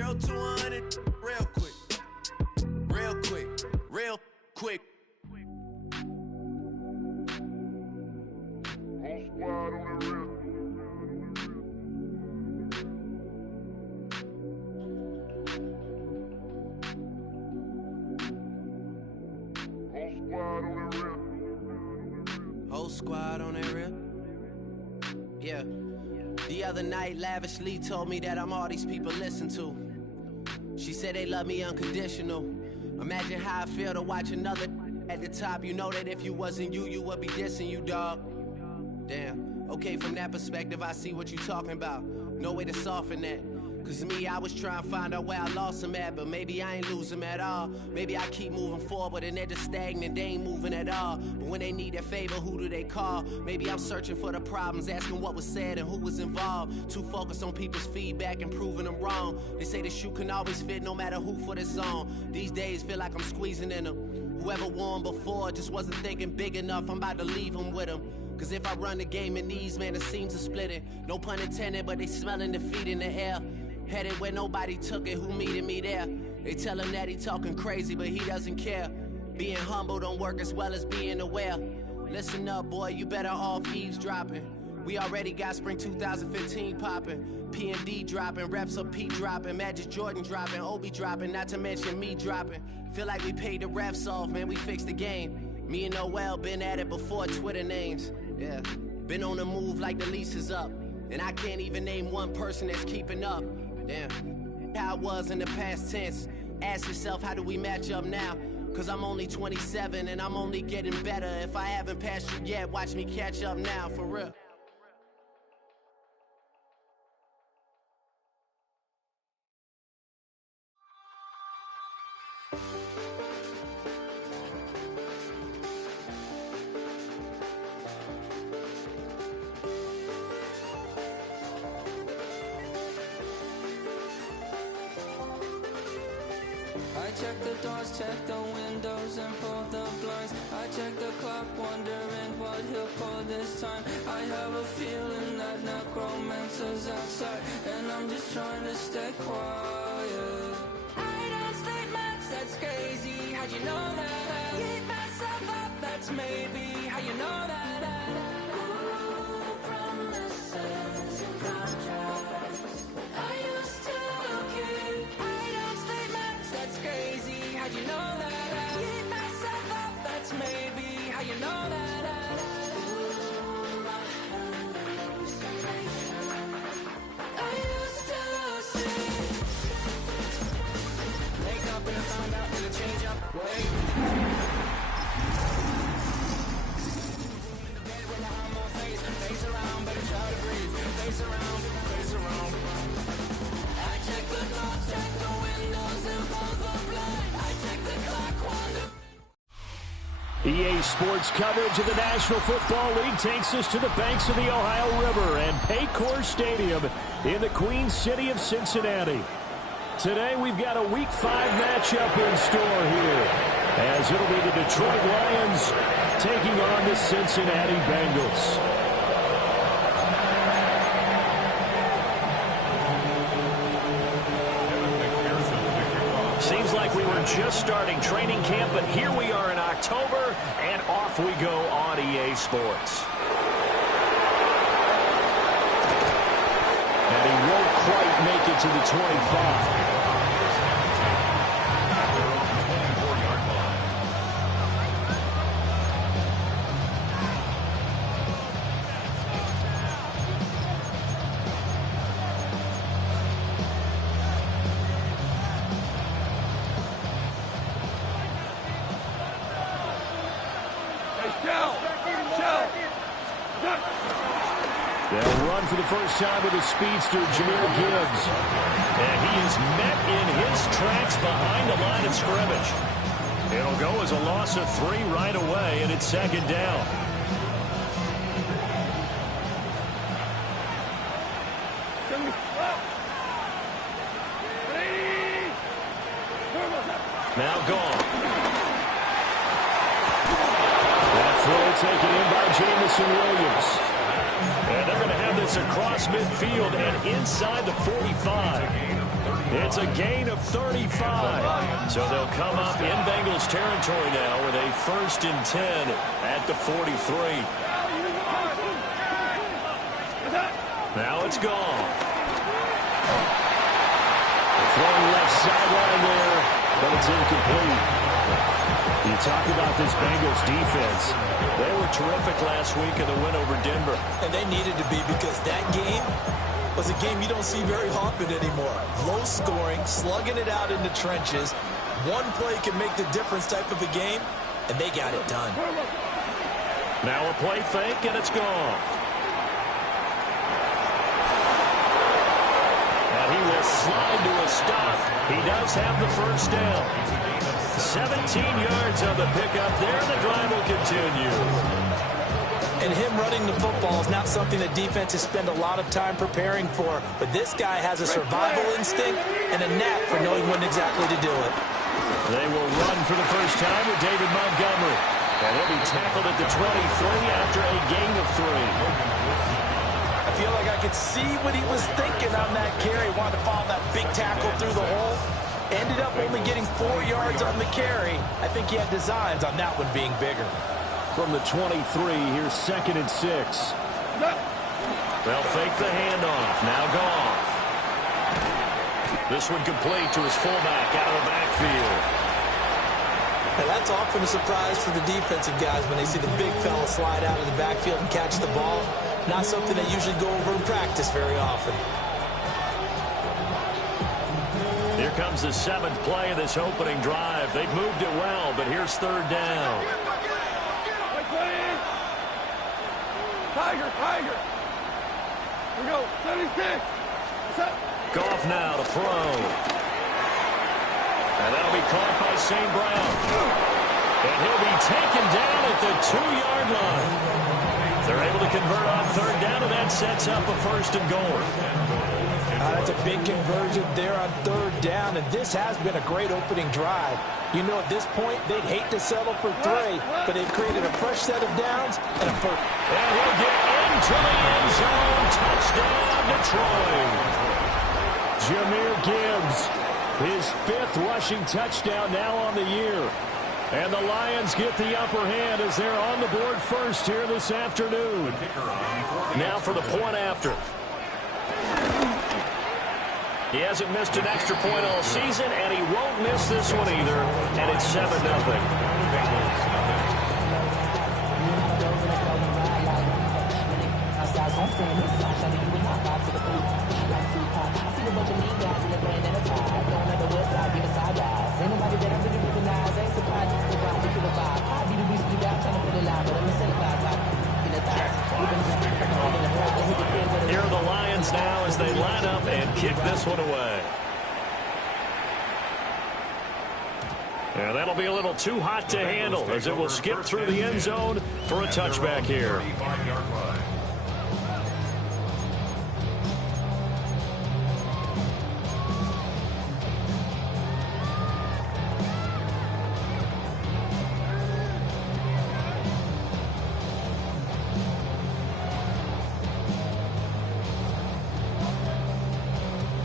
0 to 100 real quick. Real quick. Real quick. Whole squad on that rip. Yeah. The other night, lavishly told me that I'm all these people listen to. She said they love me unconditional. Imagine how I feel to watch another at the top. You know that if you wasn't you, you would be dissing you, dog. Damn. Okay, from that perspective, I see what you talking about. No way to soften that. Cause me, I was trying to find out where I lost them at, but maybe I ain't lose them at all. Maybe I keep moving forward and they're just stagnant, they ain't moving at all. But when they need a favor, who do they call? Maybe I'm searching for the problems, asking what was said and who was involved. Too focused on people's feedback and proving them wrong. They say the shoe can always fit no matter who for this song. These days feel like I'm squeezing in them. Whoever won before just wasn't thinking big enough, I'm about to leave them with them. Cause if I run the game in these, man, it seems to split it. No pun intended, but they smelling defeat in the air. Headed where nobody took it, who meeting me there? They tell him that he talking crazy, but he doesn't care. Being humble don't work as well as being aware. Listen up, boy, you better off eavesdropping. We already got spring 2015 popping. P&D dropping, reps up P dropping, Magic Jordan dropping, Obi dropping, not to mention me dropping. Feel like we paid the refs off, man, we fixed the game. Me and Noel been at it before Twitter names. Yeah, been on the move like the lease is up. And I can't even name one person that's keeping up. Damn, how I was in the past tense. Ask yourself, how do we match up now? Cause I'm only 27 and I'm only getting better. If I haven't passed you yet, watch me catch up now, for real. I check the doors, check the windows and pull the blinds. I check the clock, wondering what he'll pull this time. I have a feeling that necromancer's outside, and I'm just trying to stay quiet. I don't sleep much, that's crazy. How'd you know that? Keep myself up, that's maybe how you know that. Ooh, promises and contracts. I used to keep. I don't sleep much, that's crazy. How'd you know that? Keep myself up, that's maybe how you know that. Ooh, my hallucination. I used to see. Wake up and I found out that I change up. Wait. In the bed with my arm on face around, better try to breathe. Face around, face around. I check the doors, check the windows and pull the blind. I check the clock, wonder. EA Sports coverage of the National Football League takes us to the banks of the Ohio River and Paycor Stadium in the Queen City of Cincinnati. Today we've got a Week 5 matchup in store here, as it'll be the Detroit Lions taking on the Cincinnati Bengals. Seems like we were just starting training camp, but here we are in October, and off we go on EA Sports. And he won't quite make it to the 25. They'll run for the first time with the speedster, Jahmyr Gibbs. And he is met in his tracks behind the line of scrimmage. It'll go as a loss of 3 right away, and it's second down. Now gone. That throw taken in by Jamison Williams. And they're going to have this across midfield and inside the 45. It's a gain of 35. So they'll come up in Bengals territory now with a 1st and 10 at the 43. Now it's gone. Throwing left sideline there, but it's incomplete. You talk about this Bengals defense. They were terrific last week in the win over Denver. And they needed to be, because that game was a game you don't see very often anymore. Low scoring, slugging it out in the trenches. One play can make the difference type of a game, and they got it done. Now a play fake, and it's gone. And he will slide to a stop. He does have the 1st down. 17 yards on the pickup there. The drive will continue. And him running the football is not something that defenses spend a lot of time preparing for. But this guy has a survival instinct and a knack for knowing when exactly to do it. They will run for the first time with David Montgomery. And he'll be tackled at the 23 after a gain of 3. I feel like I could see what he was thinking on that carry. Wanted to follow that big tackle through the hole. Ended up only getting 4 yards on the carry. I think he had designs on that one being bigger. From the 23, here's 2nd and 6. They'll fake the handoff. Now Goff. This one complete to his fullback out of the backfield. And that's often a surprise for the defensive guys when they see the big fella slide out of the backfield and catch the ball. Not something they usually go over in practice very often. Here comes the 7th play of this opening drive. They've moved it well, but here's 3rd down. Tiger. Here we go. 76. Goff now to throw. And that'll be caught by St. Brown. And he'll be taken down at the 2-yard line. They're able to convert on 3rd down, and that sets up a 1st and goal. That's a big conversion there on 3rd down, and this has been a great opening drive. You know, at this point, they'd hate to settle for 3, but they've created a fresh set of downs and a first. And he'll get into the end zone. Touchdown, Detroit. Jahmyr Gibbs, his 5th rushing touchdown now on the year. And the Lions get the upper hand as they're on the board first here this afternoon. Now for the point after. He hasn't missed an extra point all season, and he won't miss this one either. And it's 7-0. Here are the Lions now as they line up and kick this one away. Yeah, that'll be a little too hot to handle as it will skip through the end zone for a touchback here.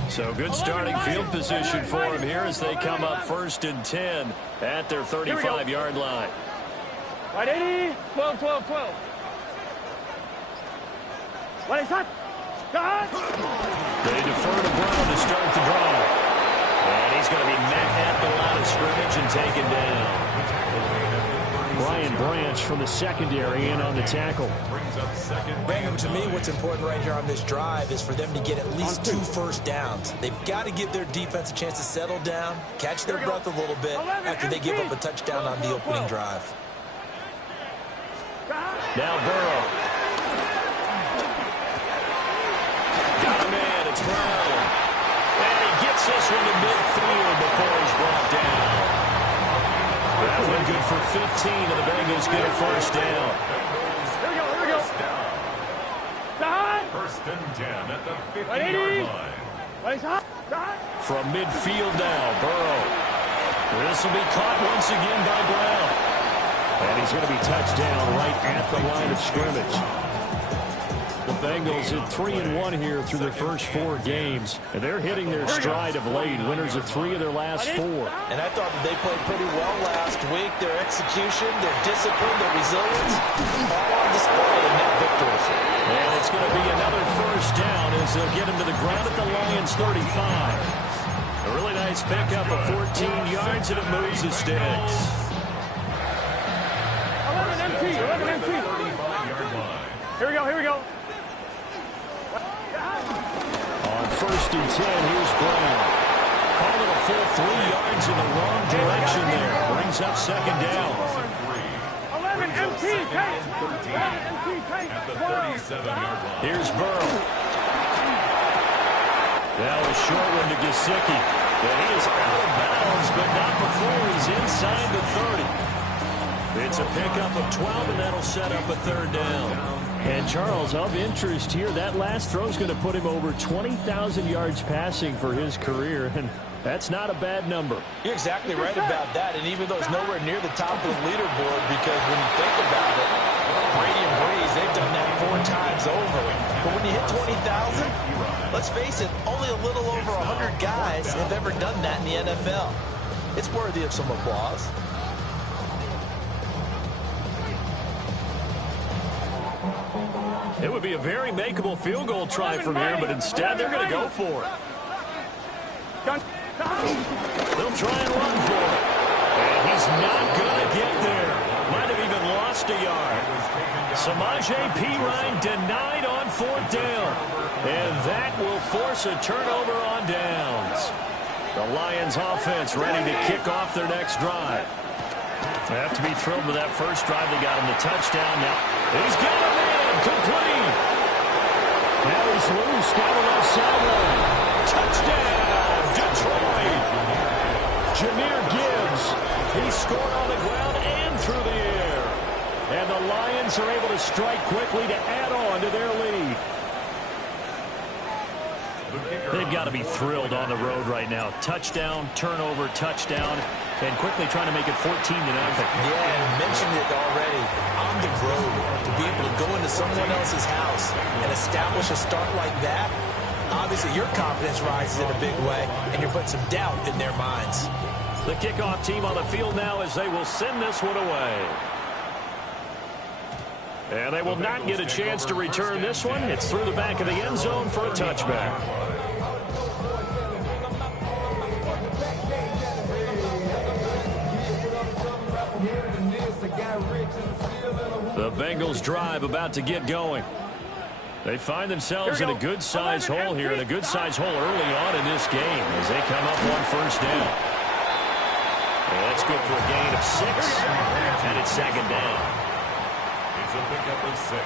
So good starting field position for him here as they come up 1st and 10 at their 35-yard line. Right, 80, 12. What is that? They defer to Brown to start the drive. And he's going to be met at the line of scrimmage and taken down. Brian Branch from the secondary in on the tackle. Brandon, to me, what's important right here on this drive is for them to get at least 2 first downs. They've got to give their defense a chance to settle down, catch their breath a little bit after they give up a touchdown on the opening drive. Now Burrow. Got a man, it's Brown. And he gets this one to midfield before he's brought down. That one good for 15, and the Bengals get a 1st down. Here we go. 1st and 10 at the 50-yard line. From midfield now, Burrow. This will be caught once again by Brown. And he's going to be touched down right at the line of scrimmage. The Bengals at 3-1 here through their first 4 games. And they're hitting their stride of late, winners of 3 of their last 4. And I thought that they played pretty well last week. Their execution, their discipline, their resilience, all on display in that victory. And it's going to be another first down as they'll get him to the ground at the Lions' 35. A really nice pickup of 14 yards, and it moves the sticks. 11 MT. Here we go. On first and 10, here's Brown. Called it a full 3 yards in the wrong direction there. Brings up second down. 11 MT. Here's Burrow. That was short one to Gesicki. And he is out of bounds, but not before he's inside the 30. It's a pickup of 12, and that'll set up a third down. And, Charles, of interest here, that last throw is going to put him over 20,000 yards passing for his career, and that's not a bad number. You're exactly right about that, and even though it's nowhere near the top of the leaderboard, because when you think about it, Brady and Breeze, they've done that 4 times over. But when you hit 20,000, let's face it, only a little over 100 guys have ever done that in the NFL. It's worthy of some applause. It would be a very makeable field goal try from here, but instead they're going to go for it. They'll try and run for it. And he's not going to get there. Might have even lost a yard. Samaje Perine denied on 4th down. And that will force a turnover on downs. The Lions offense ready to kick off their next drive. They have to be thrilled with that first drive. They got him the touchdown. Now he's got a man. Complete. Now he's loose down the left sideline. Touchdown, Detroit. Jahmyr Gibbs. He scored on the ground and through the air. And the Lions are able to strike quickly to add on to their lead. They've got to be thrilled on the road right now. Touchdown, turnover, touchdown, and quickly trying to make it 14-0. Yeah, I mentioned it already. On the road, to be able to go into someone else's house and establish a start like that, obviously your confidence rises in a big way, and you're putting some doubt in their minds. The kickoff team on the field now as they will send this one away. And they will not get a chance to return this one. It's through the back of the end zone for a touchback. The Bengals drive about to get going. They find themselves in a good-sized hole here, and a good-sized hole early on in this game as they come up on first down. And that's good for a gain of 6, and it's second down. It's a pickup of 6.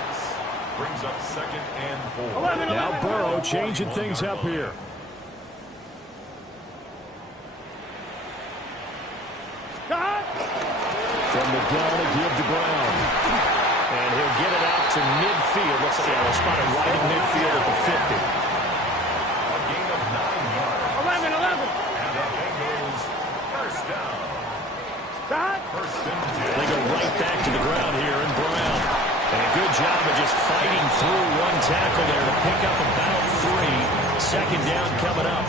Brings up 2nd and 4. Now Burrow changing things up here. From the gun to give to Brown. And he'll get it out to midfield. Looks like they'll spot it right in midfield at the 50. A gain of 9 yards. 11. And the Bengals first down. First and 10. They go right back to the ground here in Brown. And a good job of just fighting through one tackle there to pick up about 3. Second down coming up.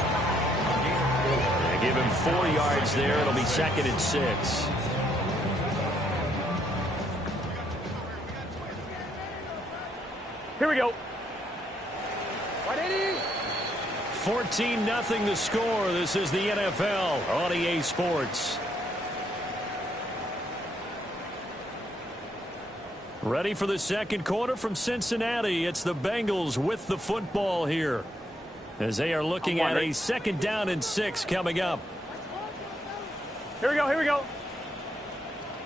They give him 4 yards there. It'll be 2nd and 6. Here we go. 14-0 the score. This is the NFL on EA Sports. Ready for the second quarter from Cincinnati. It's the Bengals with the football here as they are looking at a 2nd down and 6 coming up. Here we go.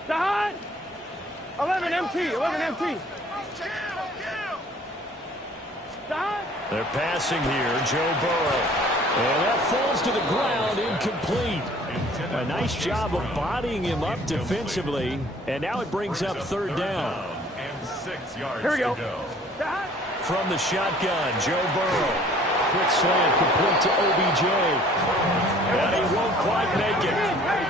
Side. 11 MT. Side. They're passing here, Joe Burrow. And that falls to the ground, incomplete. A nice job of bodying him up defensively. And now it brings up 3rd down. And 6 yards Here we go. to go. From the shotgun, Joe Burrow. Quick slant complete to OBJ. And he won't quite make it.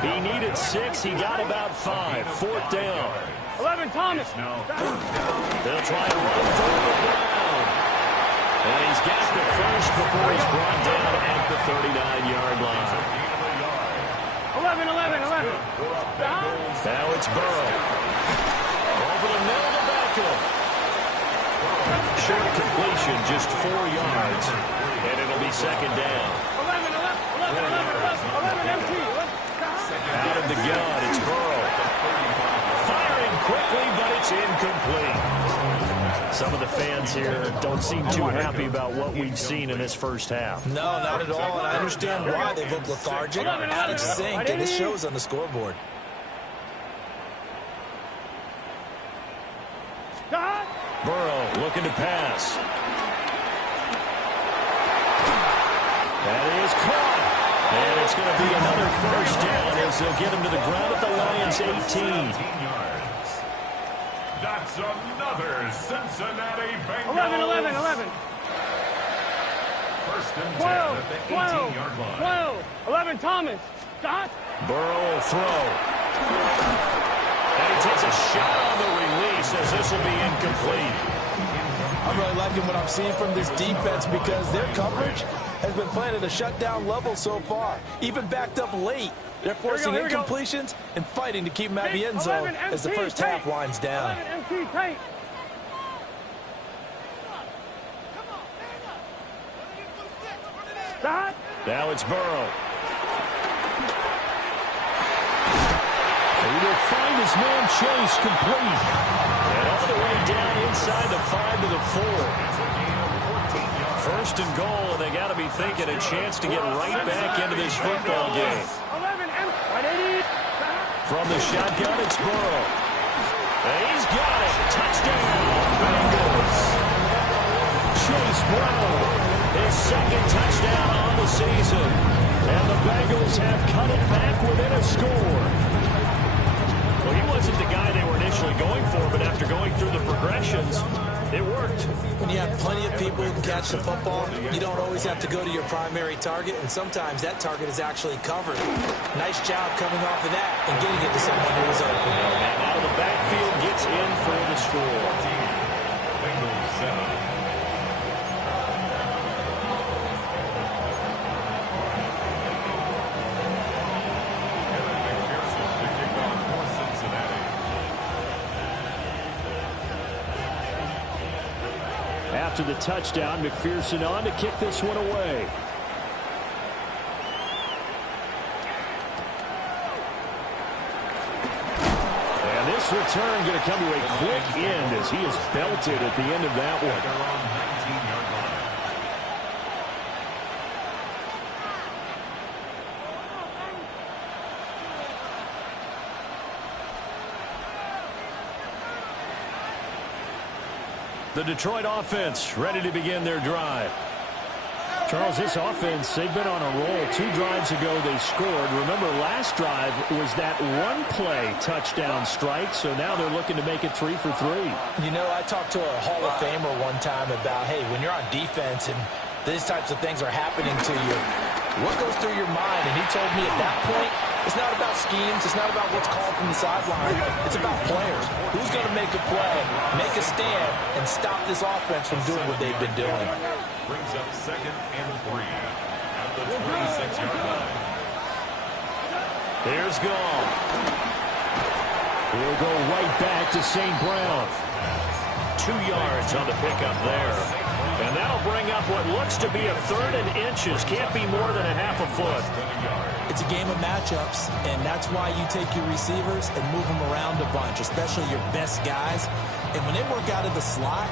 He needed 6. He got about 5. 4th down. 11 Thomas. Now They'll try to run for the ground. And he's got the first before he's brought down at the 39-yard line. 11. Now it's Burrow. Over the middle to Beckham. Short completion, just 4 yards. And it'll be second down. 11, empty. Out of the gun, it's Burrow. Firing quickly, but it's incomplete. Some of the fans here don't seem too happy about what we've seen in this first half. No, not at all, and I understand why they look lethargic, out of sync, and it shows on the scoreboard. Burrow looking to pass. That is caught. And it's going to be another first down as they'll get him to the ground at the Lions' 18. That's another Cincinnati Bengals. 11. First and 10 at the 18-yard line. 11, Thomas. Dot. Burrow will throw. And he takes a shot on the release as this will be incomplete. I'm really liking what I'm seeing from this defense because their coverage has been playing at a shutdown level so far. Even backed up late. They're forcing incompletions and fighting to keep them out of the end zone as the first half winds down. 11, MC, tight. Dot. Now it's Burrow. He will find his man Chase complete. And all the way down inside the 5 to the 4. First and goal, and they got to be thinking a chance to get right back into this football game. 11, From the shotgun, it's Burrow. And he's got it. Touchdown, Bengals. Chase Brown, his second touchdown on the season. And the Bengals have cut it back within a score. Well, he wasn't the guy they were initially going for, but after going through the progressions, it worked. When you have plenty of people who can catch the football, you don't always have to go to your primary target, and sometimes that target is actually covered. Nice job coming off of that and getting it to someone who is open. And out of the backfield gets in for the score. Bengals 7. After the touchdown, McPherson on to kick this one away. And this return going to come to a quick end as he is belted at the end of that one. The Detroit offense ready to begin their drive. Charles, this offense, they've been on a roll. 2 drives ago they scored. Remember, last drive was that one-play touchdown strike, so now they're looking to make it 3 for 3. You know, I talked to a Hall of Famer one time about, hey, when you're on defense and these types of things are happening to you, what goes through your mind? And he told me at that point, it's not about schemes. It's not about what's called from the sideline. It's about players. Who's going to make a play, make a stand, and stop this offense from doing what they've been doing. Brings up 2nd and 3 at the 26-yard line. Here's Gall. He'll go right back to St. Brown. 2 yards on the pickup there. And that'll bring up what looks to be a 3rd and inches. Can't be more than a half a foot. It's a game of matchups, and that's why you take your receivers and move them around a bunch, especially your best guys. And when they work out of the slot,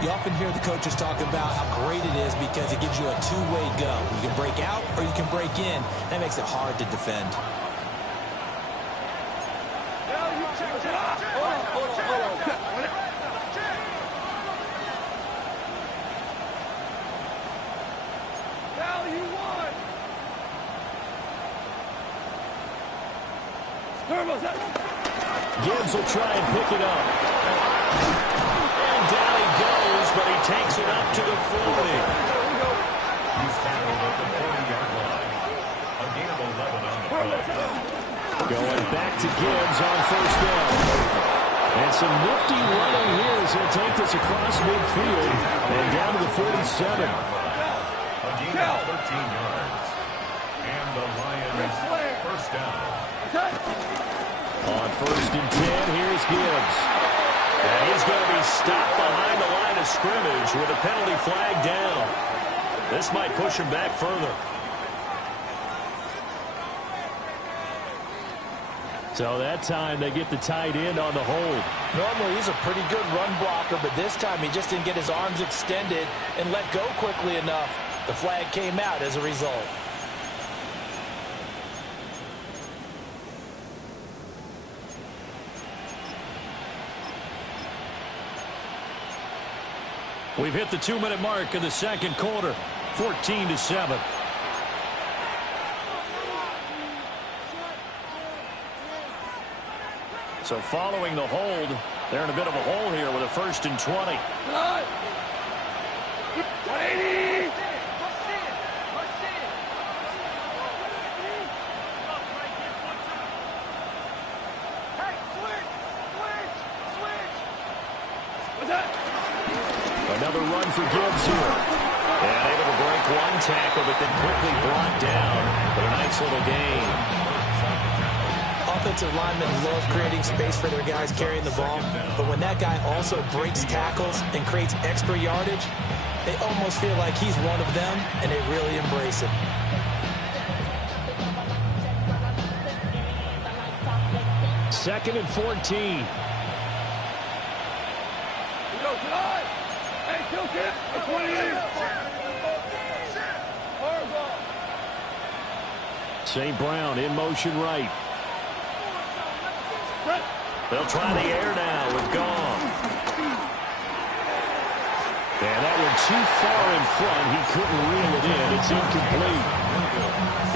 you often hear the coaches talk about how great it is because it gives you a two-way go. You can break out or you can break in. That makes it hard to defend. Gibbs will try and pick it up. And down he goes, but he takes it up to the 40. He's tackled at the 40-yard line. A gain of 11 on the play. Going back to Gibbs on 1st down. And some nifty running here as he'll take this across midfield and down to the 47. A gain of 13 yards. And the Lions first down. On 1st and 10, here's Gibbs. And he's going to be stopped behind the line of scrimmage with a penalty flag down. This might push him back further. So that time they get the tight end on the hold. Normally he's a pretty good run blocker, but this time he just didn't get his arms extended and let go quickly enough. The flag came out as a result. We've hit the 2-minute mark in the second quarter. 14-7. So following the hold, they're in a bit of a hole here with a 1st and 20. 180! Another run for Gibbs here. And able to break one tackle, but then quickly brought down. But a nice little gain. Offensive linemen love creating space for their guys carrying the ball, but when that guy also breaks tackles and creates extra yardage, they almost feel like he's one of them, and they really embrace him. Second and 14. Hey, kill kid! 28! St. Brown in motion right. They'll try the air now with Goff. And that one too far in front. He couldn't reel it in. It's incomplete.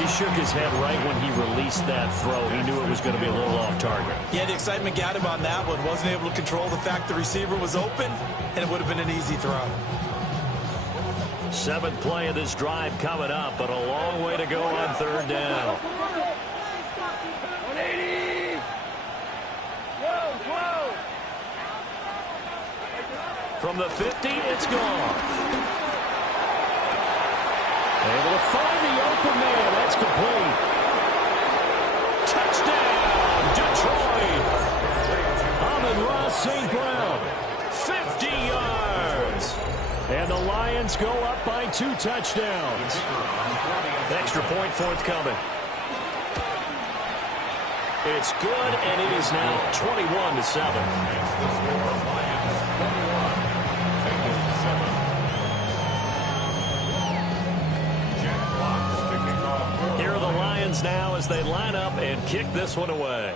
He shook his head right when he released that throw. He knew it was going to be a little off target. Yeah, the excitement got him on that one. Wasn't able to control the fact the receiver was open, and it would have been an easy throw. 7th play of this drive coming up, but a long way to go on 3rd down. 180! Whoa! From the 50, it's gone. Able to find the open man. That's complete. Touchdown, Detroit. Amon-Ra St. Brown, 50 yards. And the Lions go up by 2 touchdowns. Extra point forthcoming. It's good, and it is now 21-7. Here are the Lions now as they line up and kick this one away.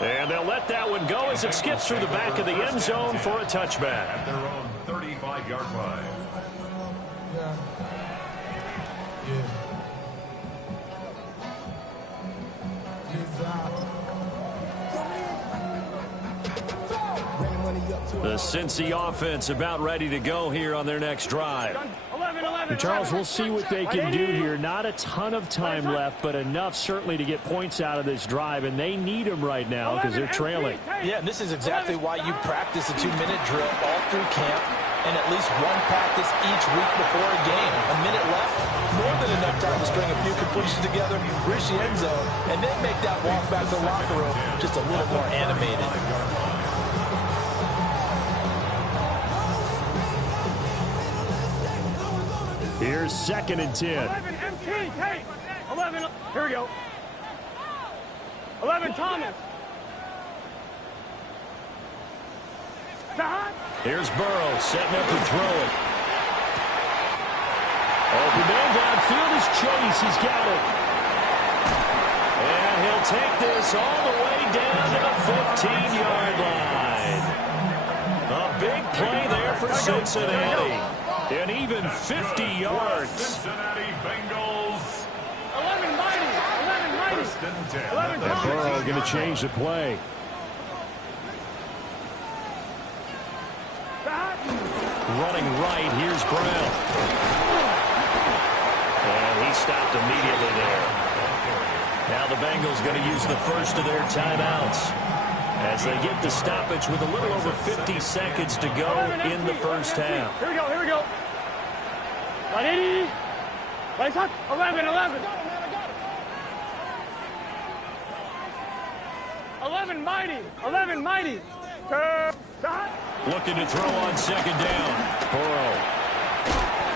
And they'll let that one go as it skips through the back of the end zone for a touchback. At their own 35-yard line. The Cincy offense about ready to go here on their next drive. And Charles, we'll see what they can do here. Not a ton of time left, but enough certainly to get points out of this drive, and they need them right now because they're trailing. Yeah, and this is exactly why you practice a 2-minute drill all through camp and at least one practice each week before a game. A minute left, more than enough time to string a few completions together, reach the end zone, and then make that walk back to the locker room just a little more animated. Here's 2nd and 10. 11, MT, take! 11, here we go. 11, Thomas. Here's Burrow setting up to throw it. Open man downfield is Chase. He's got it. And he'll take this all the way down to the 15-yard line. A big play there for Cincinnati. And even 50 yards. Cincinnati Bengals. 11 mighty. 1st and 10. 11 And Burrow going to change the play. Running right, here's Brown. And he stopped immediately there. Now the Bengals going to use the first of their timeouts as they get the stoppage with a little over 50 seconds to go in the first half. Here we go, here we go. 180. 11, 11. 11 mighty, 11 mighty. Looking to throw on second down. Burrow.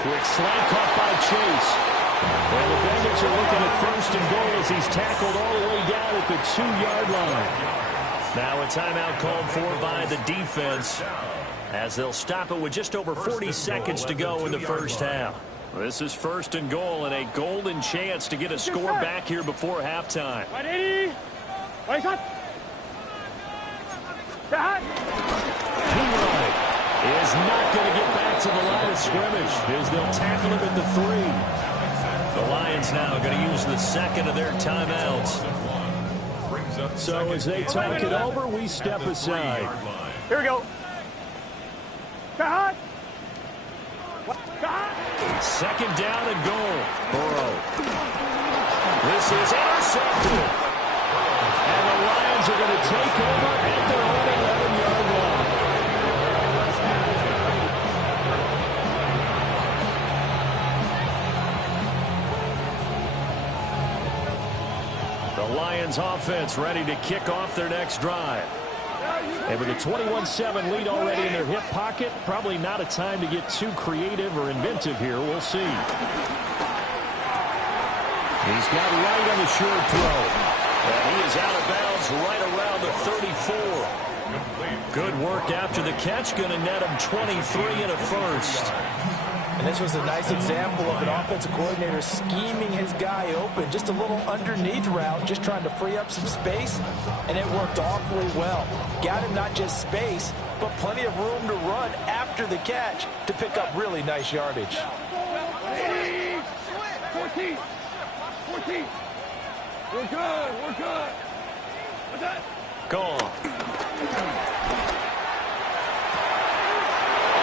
Quick slant caught by Chase. And the Bengals are looking at first and goal as he's tackled all the way down at the 2-yard line. Now a timeout called for by the defense as they'll stop it with just over 40 seconds to go in the first half. This is first and goal and a golden chance to get a score back here before halftime. 180. Keyline is not going to get back to the line of scrimmage as they'll tackle him at the 3. The Lions now going to use the second of their timeouts. So as they talk it over, we step aside. Here we go. Second down and goal. Burrow. This is intercepted. And the Lions are going to take over at their own 11-yard line. The Lions offense ready to kick off their next drive. And with a 21-7 lead already in their hip pocket, probably not a time to get too creative or inventive here. We'll see. He's got right on the short throw. And he is out of bounds right around the 34. Good work after the catch. Going to net him 23 and a first. And this was a nice example of an offensive coordinator scheming his guy open. Just a little underneath route, just trying to free up some space, and it worked awfully well. Got him not just space, but plenty of room to run after the catch to pick up really nice yardage. 14. 14. We're good. We're good. What's that? Gone.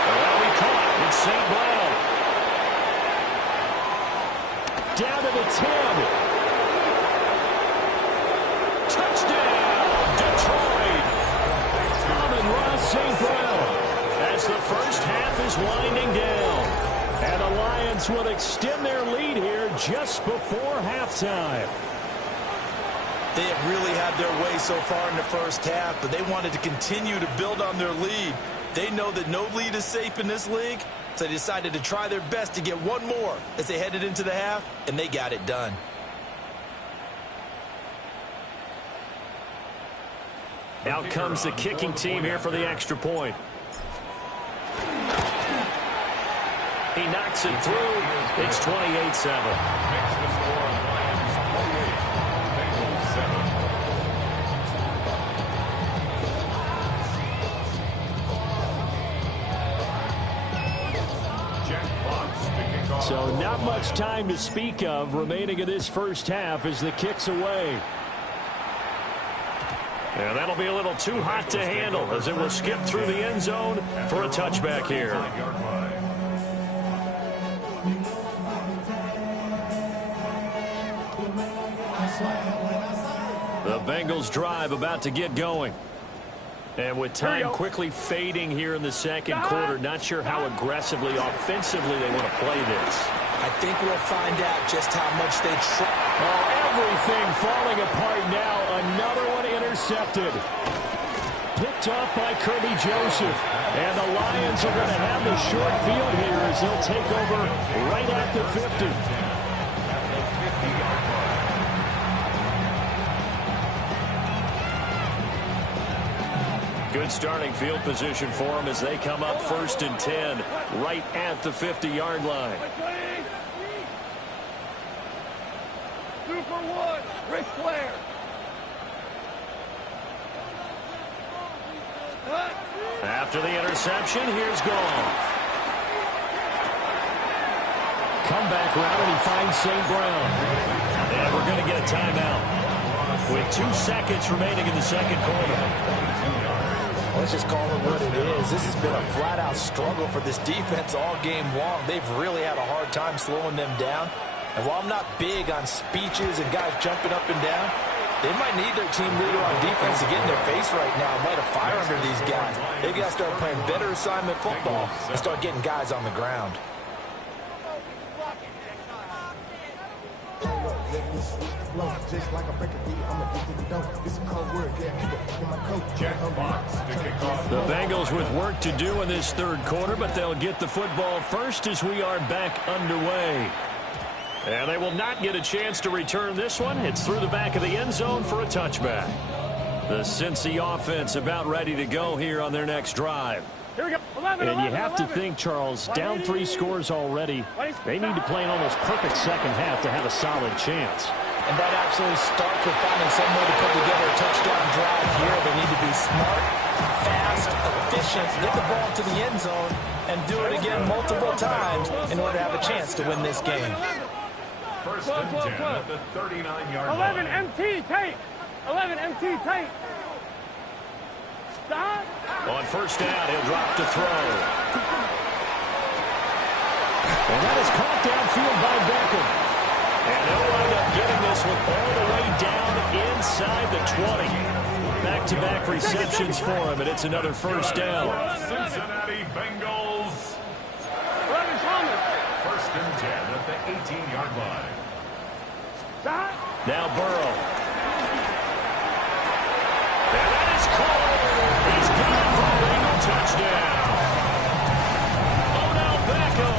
Well, we caught. It's St. Brown. Down to the 10. Touchdown, Detroit. Amon-Ra St. Brown as the first half is winding down. And the Lions will extend their lead here just before halftime. They have really had their way so far in the first half, but they wanted to continue to build on their lead. They know that no lead is safe in this league, so they decided to try their best to get one more as they headed into the half, and they got it done. Out comes the kicking team here for the extra point. He knocks it through. It's 28-7. So not much time to speak of remaining in this first half as the kick's away. And that'll be a little too hot to handle as it will skip through the end zone for a touchback here. The Bengals drive about to get going. And with time quickly fading here in the second quarter, not sure how aggressively, offensively they want to play this. I think we'll find out just how much they try. Oh, everything falling apart now. Another one intercepted. Picked off by Kirby Joseph. And the Lions are going to have the short field here as they'll take over right at the 50. Good starting field position for them as they come up 1st and 10 right at the 50-yard line. Super one, Ric Flair. After the interception, here's Goff. Comeback route, and he finds St. Brown. And we're going to get a timeout with 2 seconds remaining in the second quarter. Let's just call it what it is. This has been a flat-out struggle for this defense all game long. They've really had a hard time slowing them down. And while I'm not big on speeches and guys jumping up and down, they might need their team leader on defense to get in their face right now and light a fire under these guys. They've got to start playing better assignment football and start getting guys on the ground. The Bengals with work to do in this third quarter, but they'll get the football first as we are back underway. And they will not get a chance to return this one. It's through the back of the end zone for a touchback. The Cincy offense about ready to go here on their next drive. Here we go. 11, and you have 11. to think, Charles, down 3 scores already. They need to play an almost perfect second half to have a solid chance. And that absolutely starts with finding some way to put together a touchdown drive here. They need to be smart, fast, efficient, get the ball to the end zone, and do it again multiple times in order to have a chance to win this game. First and 10 at the 39-yard line. 11 MT, take. 11 MT, take. Stop. On first down, he'll drop to throw. And that is caught downfield by Beckham. And they'll wind up getting this one all the way down inside the 20. Back-to-back receptions for him, and it's another first down. Cincinnati Bengals. 11 Thomas. First and 10 at the 18-yard line. Stop. Now Burrow. And that is caught. He's got it for a Bengal touchdown. Odell Beckham,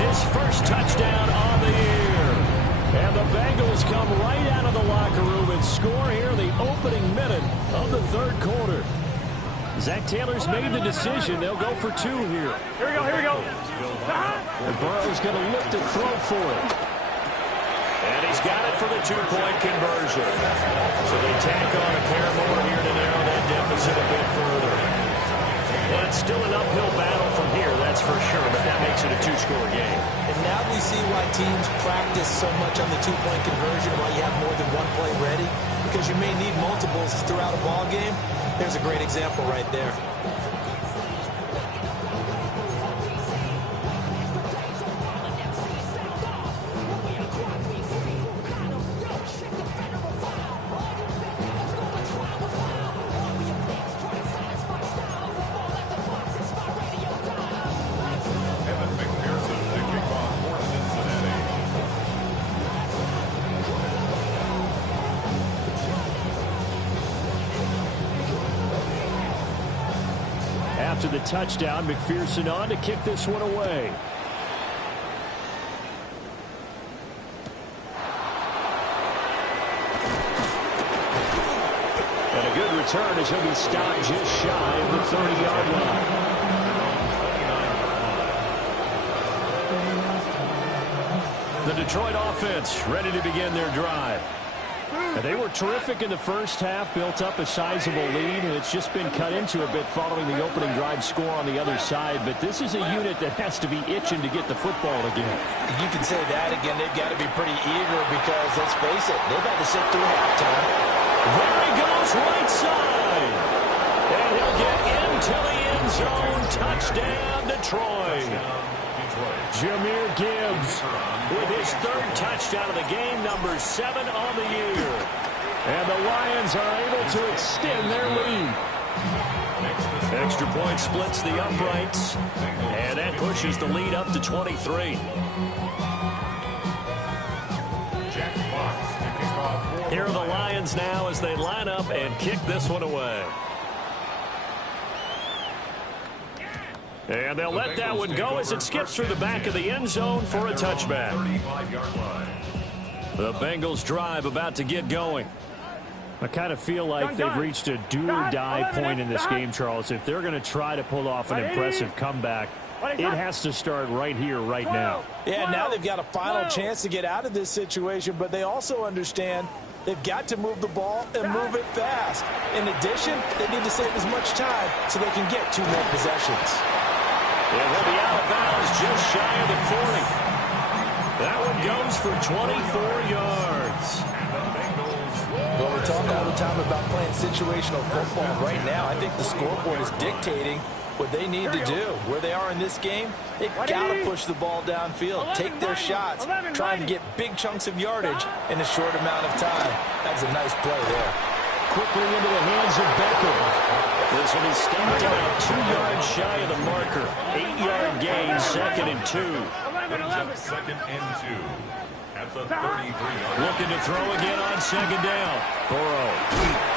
his first touchdown on the year. And the Bengals come right out of the locker room and score here in the opening minute of the third quarter. Zach Taylor's made the decision. They'll go for 2 here. Here we go, here we go. And Burrow's going to look to throw for it. And he's got it for the 2-point conversion. So they tack on a pair more here to narrow that deficit a bit further. But it's still an uphill battle from here, that's for sure, but that makes it a 2-score game. And now we see why teams practice so much on the 2-point conversion, why you have more than one play ready, because you may need multiples throughout a ball game. There's a great example right there. After the touchdown, McPherson on to kick this one away. And a good return as he'll be stopped just shy of the 30-yard line. The Detroit offense ready to begin their drive. And they were terrific in the first half, built up a sizable lead, and it's just been cut into a bit following the opening drive score on the other side. But this is a unit that has to be itching to get the football again. You can say that again. They've got to be pretty eager because, let's face it, they've had to sit through halftime. There he goes, right side. And he'll get into the end zone. Touchdown, Detroit. Jahmyr Gibbs with his 3rd touchdown of the game, number 7 on the year. And the Lions are able to extend their lead. Extra point splits the uprights, and that pushes the lead up to 23. Here are the Lions now as they line up and kick this one away. And they'll let that one go as it skips through the back of the end zone for a touchback. The Bengals drive about to get going. I kind of feel like they've reached a do-or-die point in this game, Charles. If they're going to try to pull off an impressive comeback, it has to start right here, right now. Yeah, now they've got a final chance to get out of this situation, but they also understand they've got to move the ball and move it fast. In addition, they need to save as much time so they can get 2 more possessions. And he'll be out of bounds just shy of the 40. That one goes for 24 yards. Well, we talk all the time about playing situational football. Right now, I think the scoreboard is dictating what they need to do. Where they are in this game, they've got to push the ball downfield, take their shots, trying to get big chunks of yardage in a short amount of time. That's a nice play there. Quickly into the hands of Becker. This one is stopped about 2 yards shy of the marker. 8-yard gain, 2nd and 2. Brings up 2nd and 2 at the 33-yard. Looking to throw again on 2nd down. Burrow.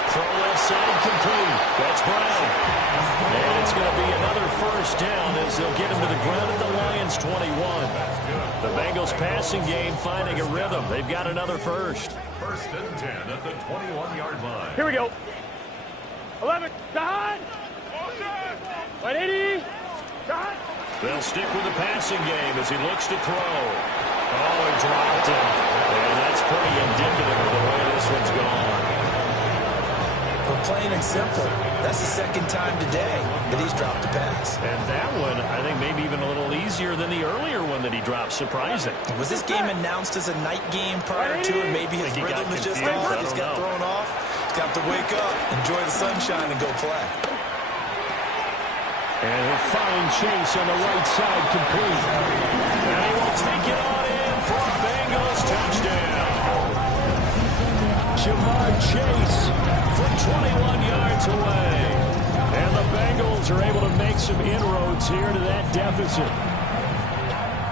Throw left side complete. That's Brown. And it's going to be another 1st down as they'll get him to the ground at the Lions' 21. The Bengals passing game finding a rhythm. They've got another 1st. 1st and 10 at the 21-yard line. Here we go. 11. Don. 180. Don. They'll stick with the passing game as he looks to throw. Oh, he dropped it. And that's pretty indicative of the way this one's gone. But plain and simple, that's the 2nd time today that he's dropped a pass. And that one, I think, maybe even a little easier than the earlier one that he dropped. Surprising. Was this game announced as a night game prior to, and maybe his rhythm is just off? He's got thrown off. He's got to wake up, enjoy the sunshine, and go play. And he'll find Chase on the right side complete. And he will take it on in for a Bengals touchdown. Jamar Chase from 21 yards away. And the Bengals are able to make some inroads here to that deficit.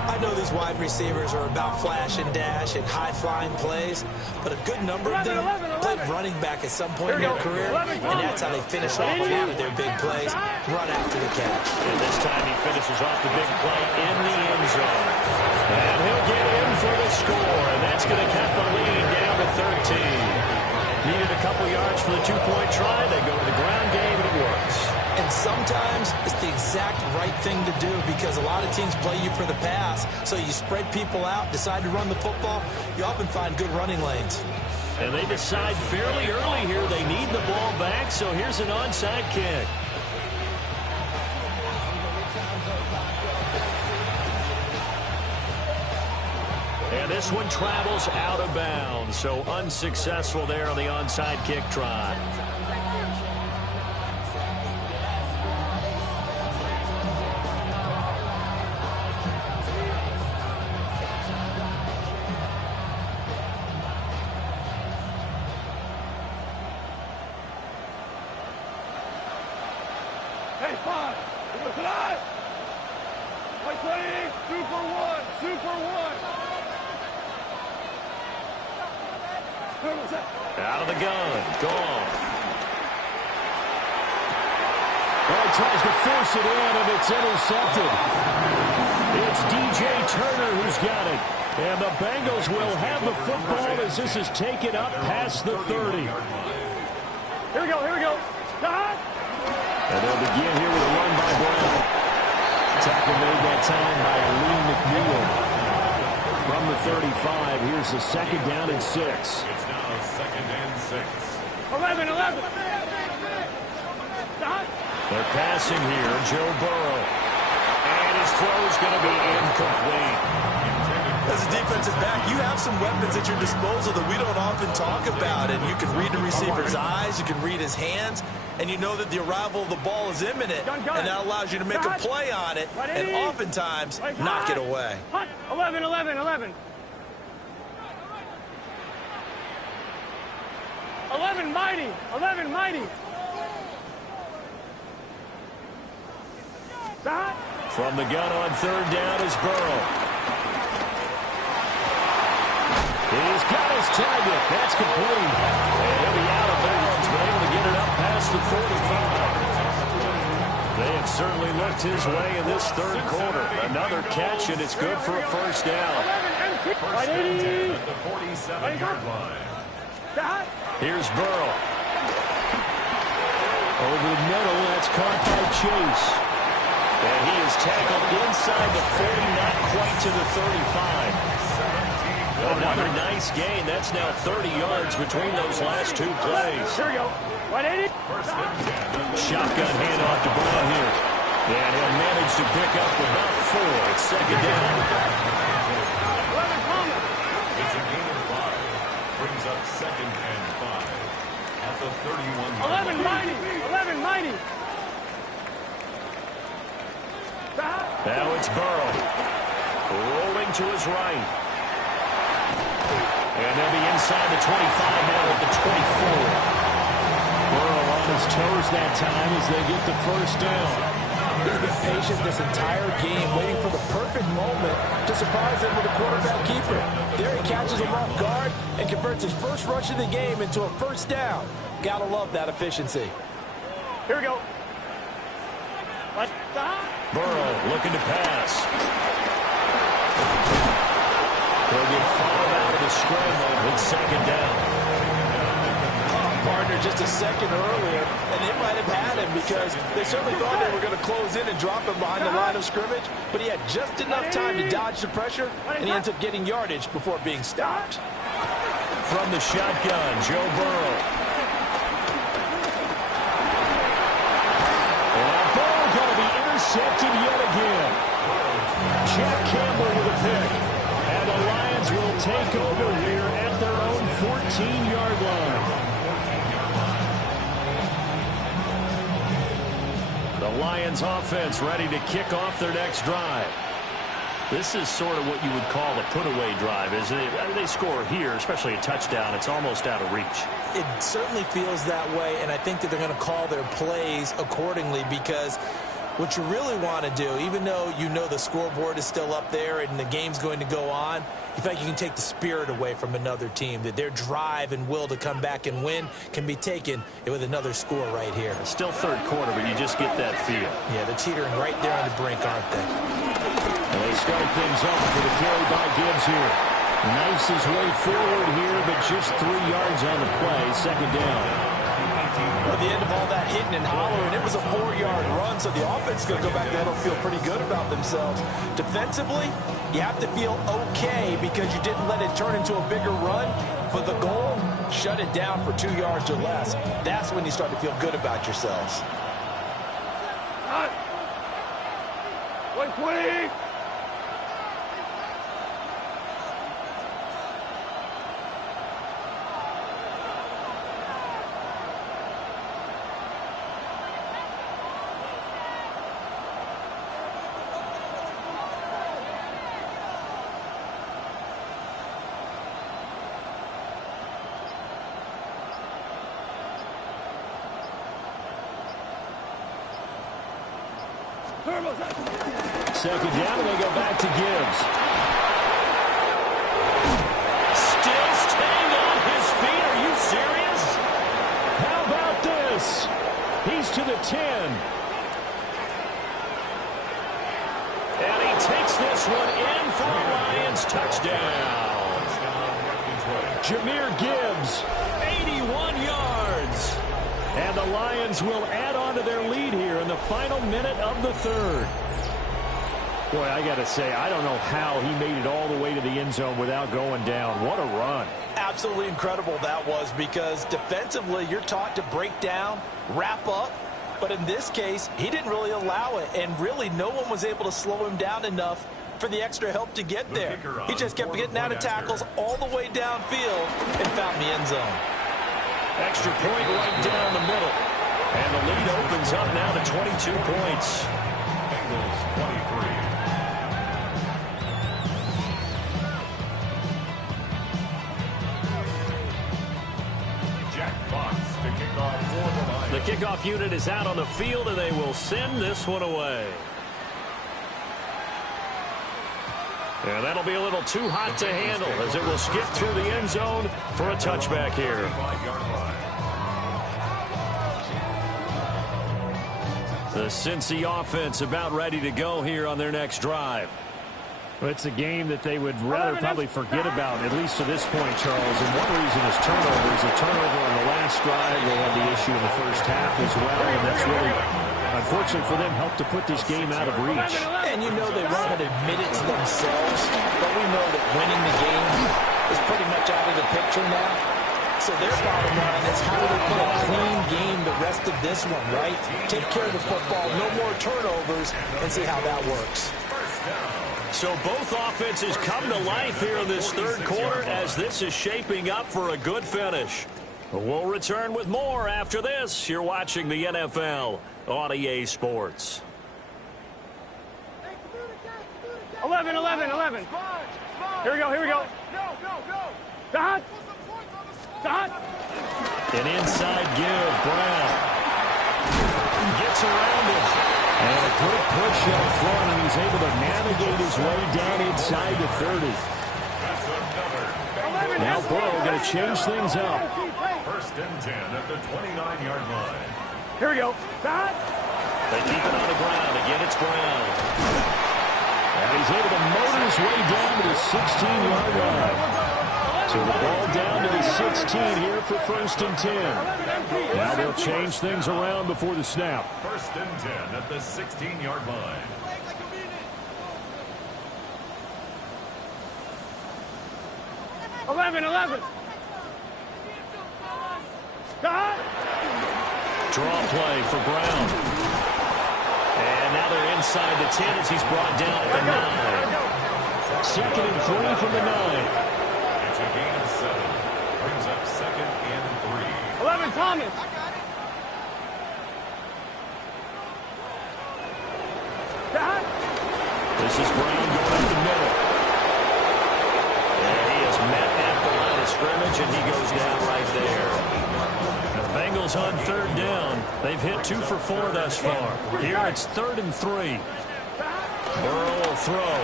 I know these wide receivers are about flash and dash and high-flying plays, but a good number of them played running back at some point in their career, and that's how they finish off a lot of their big plays, run after the catch. And this time he finishes off the big play in the end zone. And he'll get in for the score, and that's going to cut the lead down to 13. Needed a couple yards for the 2-point try. They go to the ground game, and it works. And sometimes it's the exact right thing to do because a lot of teams play you for the pass. So you spread people out, decide to run the football, you often find good running lanes. And they decide fairly early here they need the ball back, so here's an onside kick. And this one travels out of bounds, so unsuccessful there on the onside kick try. Hey, 5. We're alive. 120. 2 for 1. 2 for 1. Out of the gun. Gone. Well, he tries to force it in, and it's intercepted. It's DJ Turner who's got it. And the Bengals will have the football as this is taken up past the 30. Here we go. Here we go. Stop. And they'll begin here with a run by Brown. Tackle made that time by Lee McNeil. From the 35, here's the 2nd down and 6. It's now 2nd and 6. 11. Stop. They're passing here, Joe Burrow. And his throw is going to be incomplete. As a defensive back, you have some weapons at your disposal that we don't often talk about. And you can read the receiver's eyes, you can read his hands, and you know that the arrival of the ball is imminent. And that allows you to make a play on it and oftentimes knock it away. 11. 11 mighty. 11 mighty. Stop. From the gun on 3rd down is Burrow. He's got his target. That's complete. And he'll be out of bounds, but able to get it up past the 45. They have certainly looked his way in this 3rd quarter. Another catch, and it's good for a 1st down. 1st and 10 at the 47-yard line. Here's Burrow. Over the middle, that's caught by Chase. And he is tackled inside the 40, not quite to the 35. Another nice gain. That's now 30 yards between those last 2 plays. Here we go. 180. 1st and 10. Shotgun handoff to Brown here. And he'll manage to pick up about 4. It's 2nd down. 11 Palmer. It's a gain of 5. Brings up 2nd and 5 at the 31-yard line. 11 mighty. 11 mighty. Now it's Burrow. Rolling to his right. And they'll be inside the 25 now at the 24. Burrow on his toes that time as they get the first down. He's been patient this entire game, waiting for the perfect moment to surprise them with a quarterback keeper. There he catches him off guard and converts his first rush of the game into a first down. Gotta love that efficiency. Here we go. Burrow looking to pass. They'll get fouled out of the scramble with second down. Partner just a second earlier, and they might have had him because they certainly thought they were going to close in and drop him behind the line of scrimmage, but he had just enough time to dodge the pressure, and he ends up getting yardage before being stopped. From the shotgun, Joe Burrow. And Burrow going to be intercepted yet again. Jack Campbell with a pick. And the Lions will take over here at their own 14-yard line. The Lions offense ready to kick off their next drive. This is sort of what you would call a put-away drive, isn't it? I mean, they score here, especially a touchdown. It's almost out of reach. It certainly feels that way, and I think that they're going to call their plays accordingly because what you really want to do, even though you know the scoreboard is still up there and the game's going to go on, you feel like you can take the spirit away from another team, that their drive and will to come back and win can be taken with another score right here. It's still third quarter, but you just get that feel. Yeah, they're teetering right there on the brink, aren't they? And they start things off with a carry by Gibbs here. Knifes his way forward here, but just 3 yards on the play, second down. At the end of all that hitting and hollering, it was a 4-yard run, so the offense is going to go back there and feel pretty good about themselves. Defensively, you have to feel okay because you didn't let it turn into a bigger run, but the goal, shut it down for 2 yards or less. That's when you start to feel good about yourselves. 120. Second down, and they go back to Gibbs. Still staying on his feet. Are you serious? How about this? He's to the 10. And he takes this one in for a Lions touchdown. Jahmyr Gibbs, 81 yards. And the Lions will add on to their lead here in the final minute of the third. Boy, I got to say, I don't know how he made it all the way to the end zone without going down. What a run. Absolutely incredible that was because defensively you're taught to break down, wrap up, but in this case he didn't really allow it, and really no one was able to slow him down enough for the extra help to get there. He just kept getting out of tackles all the way downfield and found the end zone. Extra point right down the middle. And the lead opens up now to 22 points. Bengals 23. Jack Fox to kick off for the Lions. The kickoff unit is out on the field, and they will send this one away. And that'll be a little too hot to handle as it will skip through the end zone for a touchback here. The Cincy offense about ready to go here on their next drive. Well, it's a game that they would rather probably forget about, at least to this point, Charles. And one reason is turnovers. A turnover on the last drive, they had the issue in the first half as well, and that's really, unfortunately for them, helped to put this game out of reach. And you know they won't admit it to themselves, but we know that winning the game is pretty much out of the picture now. So their bottom line is how do they play a clean game the rest of this one, right? Take care of the football, no more turnovers, and see how that works. So both offenses come to life here in this third quarter as this is shaping up for a good finish. We'll return with more after this. You're watching the NFL on EA Sports. 11. Here we go. Stop. An inside give. Brown gets around it. And a good push up front, and he's able to navigate his way down inside the 30. Now Burrow going to change things up. 1st and 10 at the 29-yard line. Here we go. Stop. They keep it on the ground. Again, it's Brown. And he's able to motor his way down to the 16-yard line. So the ball down to the 16 here for 1st and 10. Now they'll change things around before the snap. 1st and 10 at the 16-yard line. Eleven. Stop. Draw play for Brown. And now they're inside the 10 as he's brought down at the 9. 2nd and 3 from the 9. It's a gain of 7. Brings up 2nd and 3. 11, Thomas. Stop. This is Brown going up the middle. And he is met at the line of scrimmage, and he goes down right there. The Bengals on 3rd down. They've hit 2 for 4 thus far. Here it's 3rd and 3. Burrow will throw.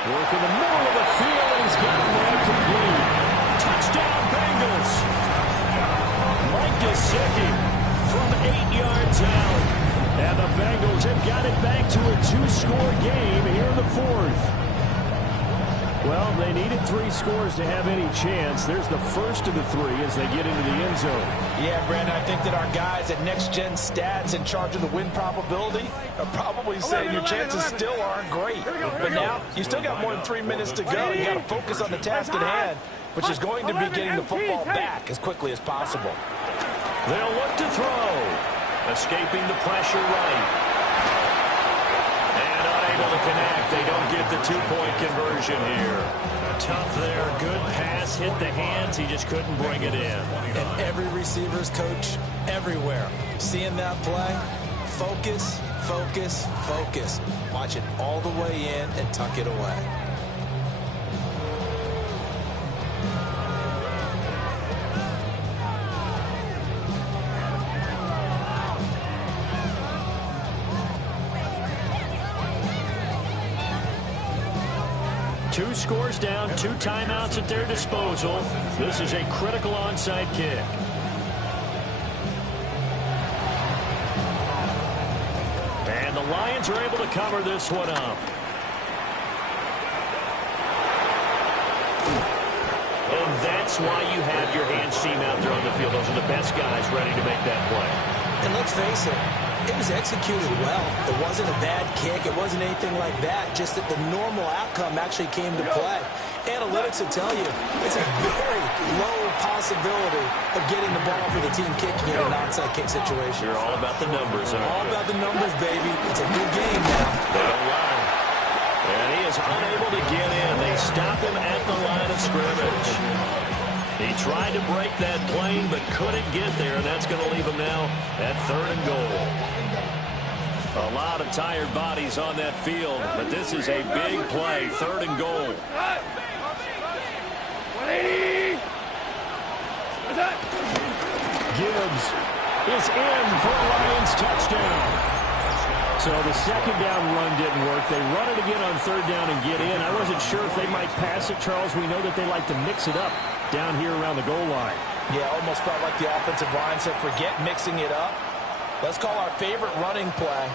Work in the middle of the field, and he's got it there complete. Touchdown, Bengals. Mike Gesicki from 8 yards out. And the Bengals have got it back to a 2-score game here in the 4th. Well, they needed 3 scores to have any chance. There's the first of the 3 as they get into the end zone. Yeah, Brandon, I think that our guys at Next Gen Stats in charge of the win probability are probably saying your chances still aren't great. But now, you still got more than 3 minutes to go. You got to focus on the task at hand, which is going to be getting the football back as quickly as possible. They'll look to throw. Escaping the pressure right. And unable to connect. They don't get the 2-point conversion here. Tough there. Good pass. Hit the hands. He just couldn't bring it in. And every receiver's coach everywhere. Seeing that play, focus, focus, focus. Watch it all the way in and tuck it away. Two scores down, 2 timeouts at their disposal. This is a critical onside kick. And the Lions are able to cover this one up. And that's why you have your hands team out there on the field. Those are the best guys ready to make that play. And let's face it, it was executed well. It wasn't a bad kick. It wasn't anything like that. Just that the normal outcome actually came to play. Analytics will tell you it's a very low possibility of getting the ball for the team kicking in an onside kick situation. You're all about the numbers, aren't you? All about the numbers, baby. It's a good game now. They don't lie. And he is unable to get in. They stop him at the line of scrimmage. He tried to break that plane but couldn't get there, and that's going to leave him now at 3rd and goal. A lot of tired bodies on that field, but this is a big play, 3rd and goal. Gibbs is in for a Lions touchdown. So the 2nd down run didn't work. They run it again on 3rd down and get in. I wasn't sure if they might pass it, Charles. We know that they like to mix it up down here around the goal line. Yeah, almost felt like the offensive line said, forget mixing it up. Let's call our favorite running play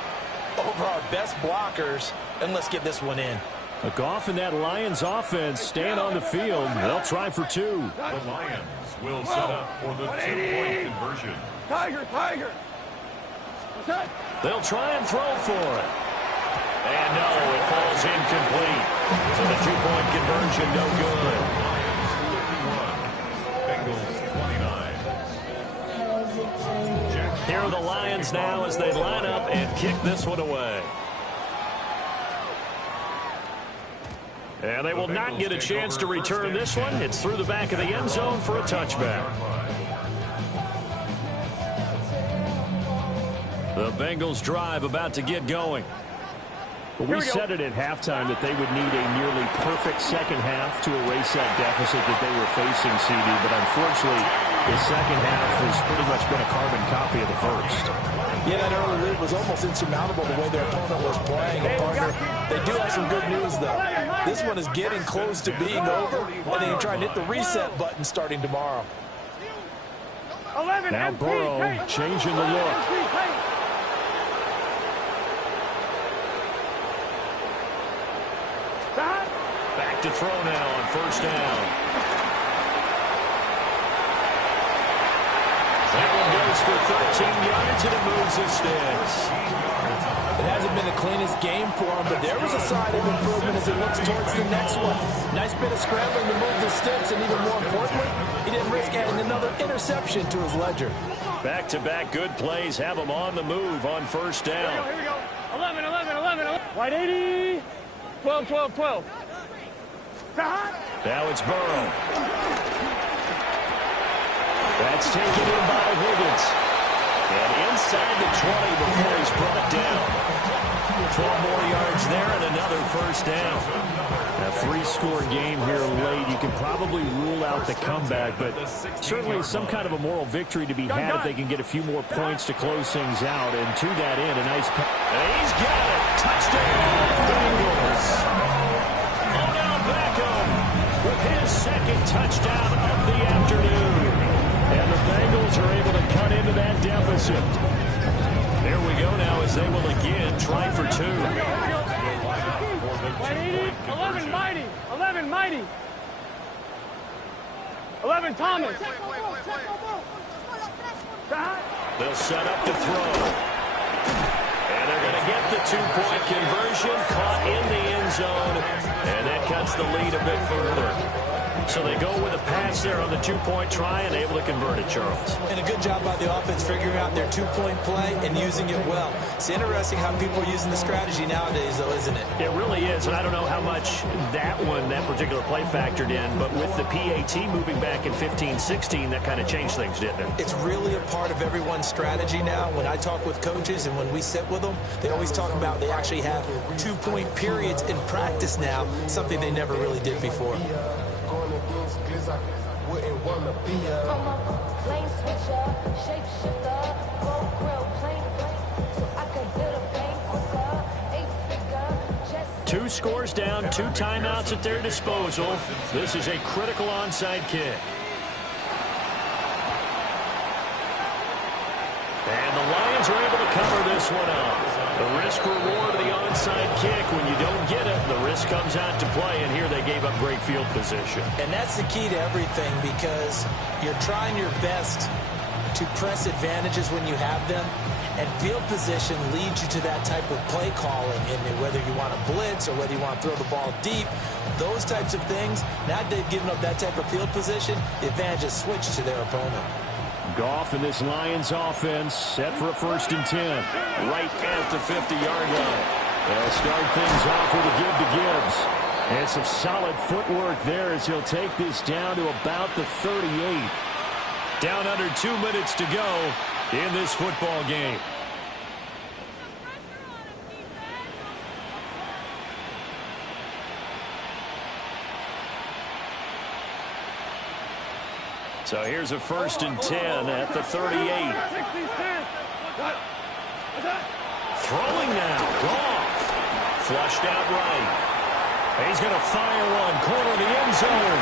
over our best blockers, and let's get this one in. A Goff and that Lions offense staying on the field. They'll try for 2. The Lions will set up for the 2-point conversion. Tiger. They'll try and throw for it. And no, it falls incomplete. So the 2-point conversion no good. Here are the Lions now as they line up and kick this one away. And they will not get a chance to return this one. It's through the back of the end zone for a touchback. The Bengals drive about to get going. We said it at halftime that they would need a nearly perfect second half to erase that deficit that they were facing, CD. But unfortunately, the second half has pretty much been a carbon copy of the first. Yeah, that early lead was almost insurmountable the way their opponent was playing. And partner, they do have some good news, though. This one is getting close to being over, and they can try and hit the reset button starting tomorrow. Now Burrow changing the look. Back to throw now on first down. That one goes for 13 yards, and it moves the sticks. It hasn't been the cleanest game for him, but there was a sign of improvement as he looks towards the next one. Nice bit of scrambling to move the sticks, and even more importantly, he didn't risk adding another interception to his ledger. Back-to-back good plays have him on the move on first down. Here we go. 11, 11, 11, 11. Wide 80. 12, 12, 12. Now it's Burrow. That's taken in by Higgins. And inside the 20 before he's brought down. 12 more yards there and another first down. A three-score game here late. You can probably rule out the comeback, but certainly some kind of a moral victory to be had if they can get a few more points to close things out. And to that end, a nice pass. And he's got it. Touchdown, Bengals. Odell Beckham with his second touchdown of the afternoon. And the Bengals are able to cut into that deficit. There we go now as they will again try for two. 11 mighty. 11 mighty. 11 Thomas. They'll set up to throw. And they're going to get the two-point conversion, caught in the end zone, and that cuts the lead a bit further. So they go with a pass there on the two-point try and able to convert it, Charles. And a good job by the offense figuring out their two-point play and using it well. It's interesting how people are using the strategy nowadays, though, isn't it? It really is, and I don't know how much that particular play factored in, but with the PAT moving back in 15-16, that kind of changed things, didn't it? It's really a part of everyone's strategy now. When I talk with coaches and when we sit with them, they always talk about they actually have two-point periods in practice now, something they never really did before. Two scores down, two timeouts at their disposal. This is a critical onside kick. And the Lions are able to cover this one up. The risk-reward of the onside kick, when you don't get it, the risk comes out to play, and here they gave up great field position. And that's the key to everything, because you're trying your best to press advantages when you have them, and field position leads you to that type of play calling, and whether you want to blitz or whether you want to throw the ball deep, those types of things, now they've given up that type of field position, the advantage is switched to their opponent. Goff and this Lions offense set for a 1st and 10. Right at the 50-yard line. They'll start things off with a give to Gibbs. And some solid footwork there as he'll take this down to about the 38. Down under 2 minutes to go in this football game. So here's a 1st and 10 at the 38. Throwing now, Goff. Flushed out right. He's going to fire one, corner of the end zone.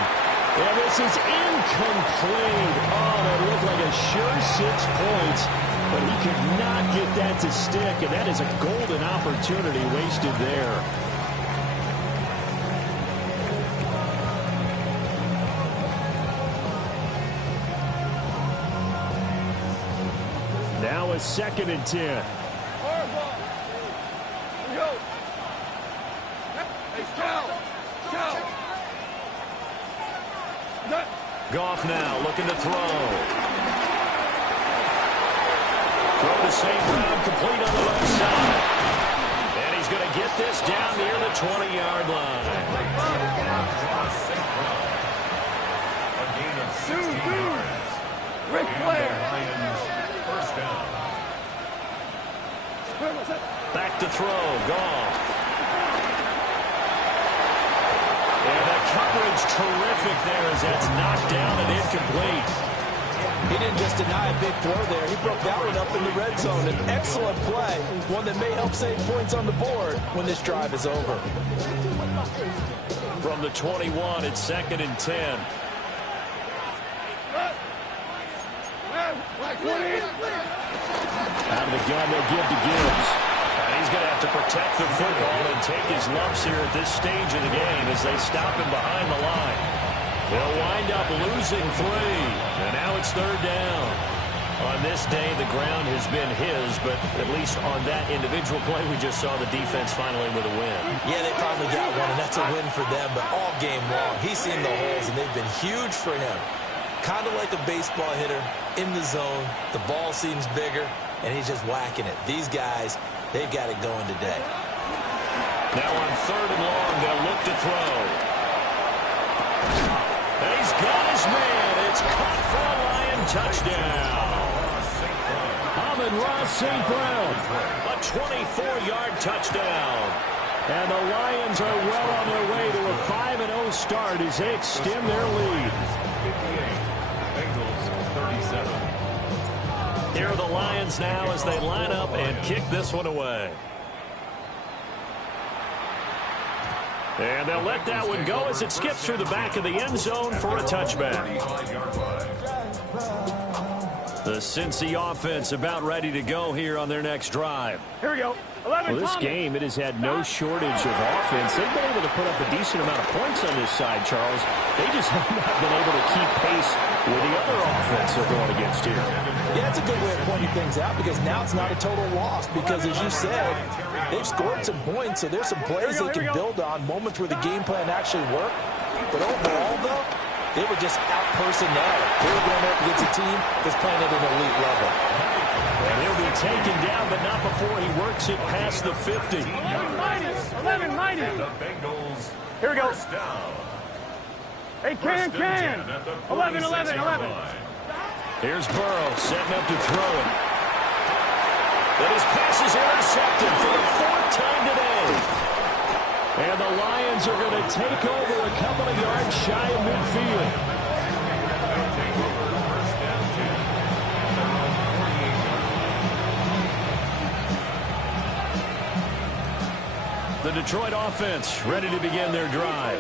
And this is incomplete. Oh, that looked like a sure 6 points, but he could not get that to stick, and that is a golden opportunity wasted there. Now a 2nd and 10. Goff now looking to throw. Throw to St. Brown, complete on the left side. And he's going to get this down near the 20-yard line. A gain of 16 yards. Ric Flair. First down. Back to throw, Goff. coverage terrific there as that's knocked down and incomplete. He didn't just deny a big throw there. He broke that one up in the red zone. An excellent play, one that may help save points on the board when this drive is over. From the 21, it's 2nd and 10. Out of the gun, they give to Gibbs. And he's going to have to protect the football and take his lumps here at this stage of the game as they stop him behind the line. They'll wind up losing 3. And now it's 3rd down. On this day, the ground has been his, but at least on that individual play, we just saw the defense finally with a win. Yeah, they finally got one, and that's a win for them, but all game long, he's seen the holes, and they've been huge for him. Kind of like a baseball hitter in the zone. The ball seems bigger, and he's just whacking it. These guys, they've got it going today. Now on 3rd and long, they'll look to throw. And he's got his man. It's caught for a Lion touchdown. Ross St. Brown, a 24-yard touchdown. And the Lions are well on their way to a 5-0 start as they extend their lead. 58, Bengals 37. Here are the Lions now as they line up and kick this one away. And they'll let that one go as it skips through the back of the end zone for a touchback. The Cincy offense about ready to go here on their next drive. Here we go. 11, well, this game, it has had no shortage of offense. They've been able to put up a decent amount of points on this side, Charles. They just have not been able to keep pace with the other offense they're going against here. Yeah, that's a good way of pointing things out because now it's not a total loss because, as you said, they've scored some points, so there's some plays they can build on, moments where the game plan actually worked. But overall, though, they were just out-personnel. They were going up against a team that's playing at an elite level. And he'll be taken down, but not before he works it past the 50. 11 mighty. The Bengals. Here we go. First down. Hey, can. 11. Here's Burrow setting up to throw it. But his pass is intercepted for the 4th time today. And the Lions are going to take over a couple of yards shy of midfield. The Detroit offense ready to begin their drive.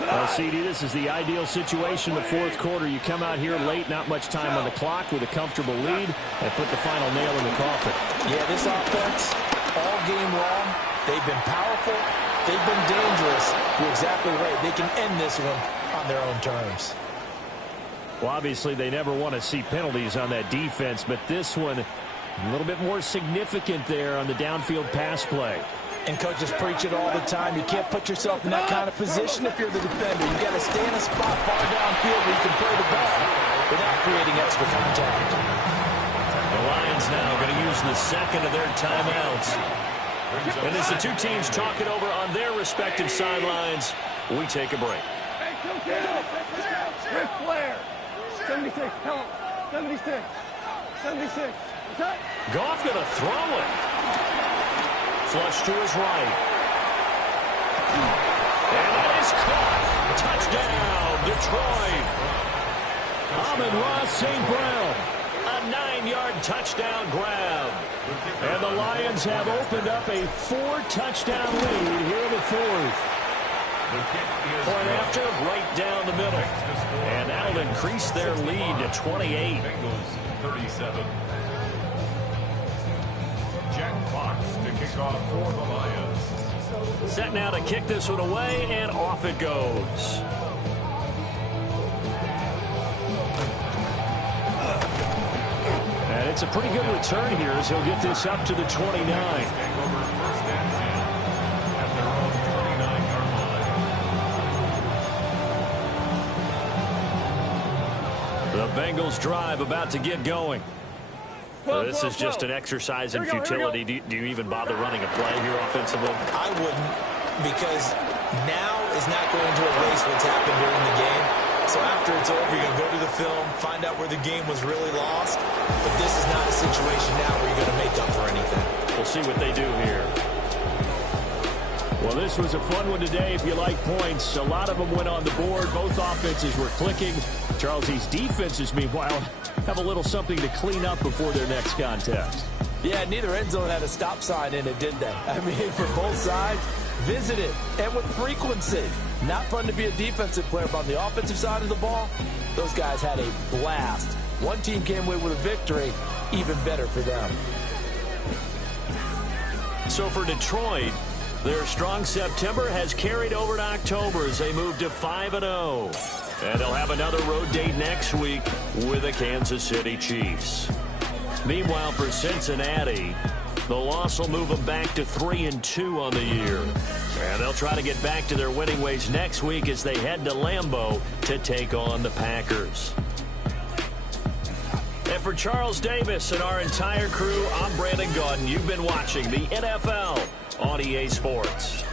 Well, CD, this is the ideal situation in the 4th quarter. You come out here late, not much time on the clock with a comfortable lead, and put the final nail in the coffin. Yeah, this offense, all game long, they've been powerful. They've been dangerous. You're exactly right. They can end this one on their own terms. Well, obviously, they never want to see penalties on that defense, but this one, a little bit more significant there on the downfield pass play. And coaches preach it all the time. You can't put yourself in that kind of position if you're the defender. You've got to stay in a spot far downfield where you can play the ball without creating extra contact. The Lions now going to use the 2nd of their timeouts. And as the two teams talk it over on their respective sidelines, we take a break. Ric Flair. 76. Tell him. 76. What's that? Goff going to throw it. Flush to his right. And that is caught. Touchdown, Detroit. Amon-Ra St. Brown. A 9-yard touchdown grab. And the Lions have opened up a 4-touchdown lead here in the 4th. Point after, right down the middle. And that'll increase their lead to 28. Bengals 37. Jack Fox to kick off for the Lions. Set now to kick this one away, and off it goes. And it's a pretty good return here as he'll get this up to the 29. The Bengals drive about to get going. This is just an exercise in futility. Do you even bother running a play here offensively? I wouldn't, because now is not going to erase what's happened during the game. So after it's over, you're going to go to the film, find out where the game was really lost. But this is not a situation now where you're going to make up for anything. We'll see what they do here. Well, this was a fun one today if you like points. A lot of them went on the board. Both offenses were clicking. Charles, these defenses, meanwhile, have a little something to clean up before their next contest. Yeah, neither end zone had a stop sign in it, did they? I mean, for both sides, visit it, and with frequency. Not fun to be a defensive player, but on the offensive side of the ball, those guys had a blast. One team came away with a victory, even better for them. So for Detroit, their strong September has carried over to October as they move to 5-0. And they'll have another road date next week with the Kansas City Chiefs. Meanwhile, for Cincinnati, the loss will move them back to 3-2 on the year. And they'll try to get back to their winning ways next week as they head to Lambeau to take on the Packers. And for Charles Davis and our entire crew, I'm Brandon Gaudin. You've been watching the NFL on EA Sports.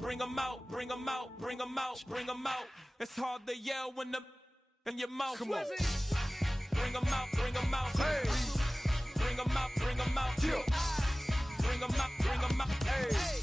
Bring 'em out, bring 'em out, bring 'em out, bring 'em out. It's hard to yell when the in your mouth. Come on. Bring 'em out, bring 'em out. Hey. Bring 'em out, bring 'em out. Yeah. Bring 'em out, bring 'em out. Hey.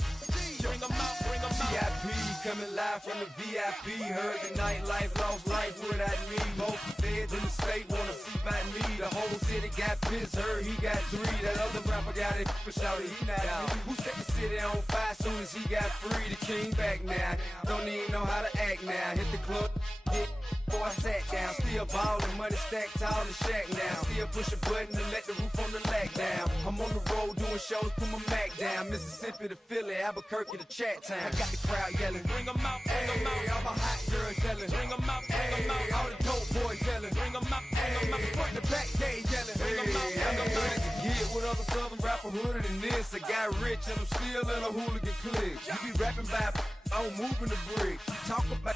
Bring 'em out, bring 'em out. VIP coming live from the VIP. Heard the nightlife, lost life without me. Most feds in the state wanna see about me. The whole city got pissed, heard he got 3. That other rapper got it, but shouted he not out. Who set the city on fire soon as he got free? The king back now, don't even know how to act now. Hit the club, get before I sat down. Still ballin', money stacked tall in shack now. Still push a button and let the roof on the lag down. I'm on the road doing shows, put my Mac down. Mississippi to Philly, Albuquerque to Chat Town. I got the crowd yelling, bring 'em out, bring 'em out. All my hot girls yelling, bring 'em out, bring 'em out. All the dope boys yelling, bring 'em out, bring 'em out. Front to back, they yelling, bring 'em out, bring 'em out. To get with other southern rapper hooded than this. I got rich and I'm still in a hooligan clique. You be rapping by, I'm moving the bricks. You talk about,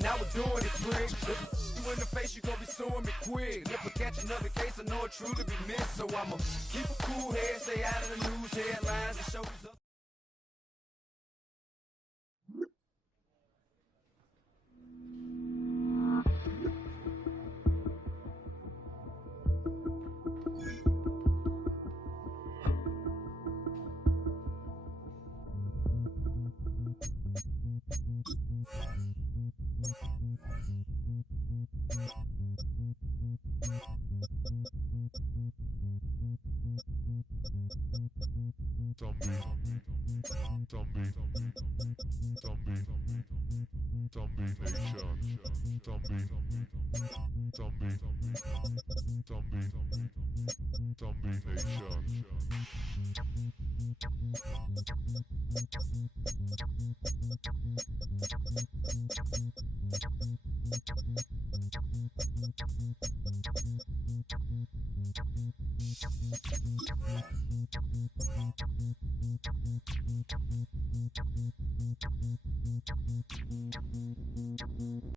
now we're doing it, bricks. You in the face, you gon' be suing me quick. If I catch another case, I know it truly be missed. So I'ma keep a cool head, stay out of the news headlines, and show these other.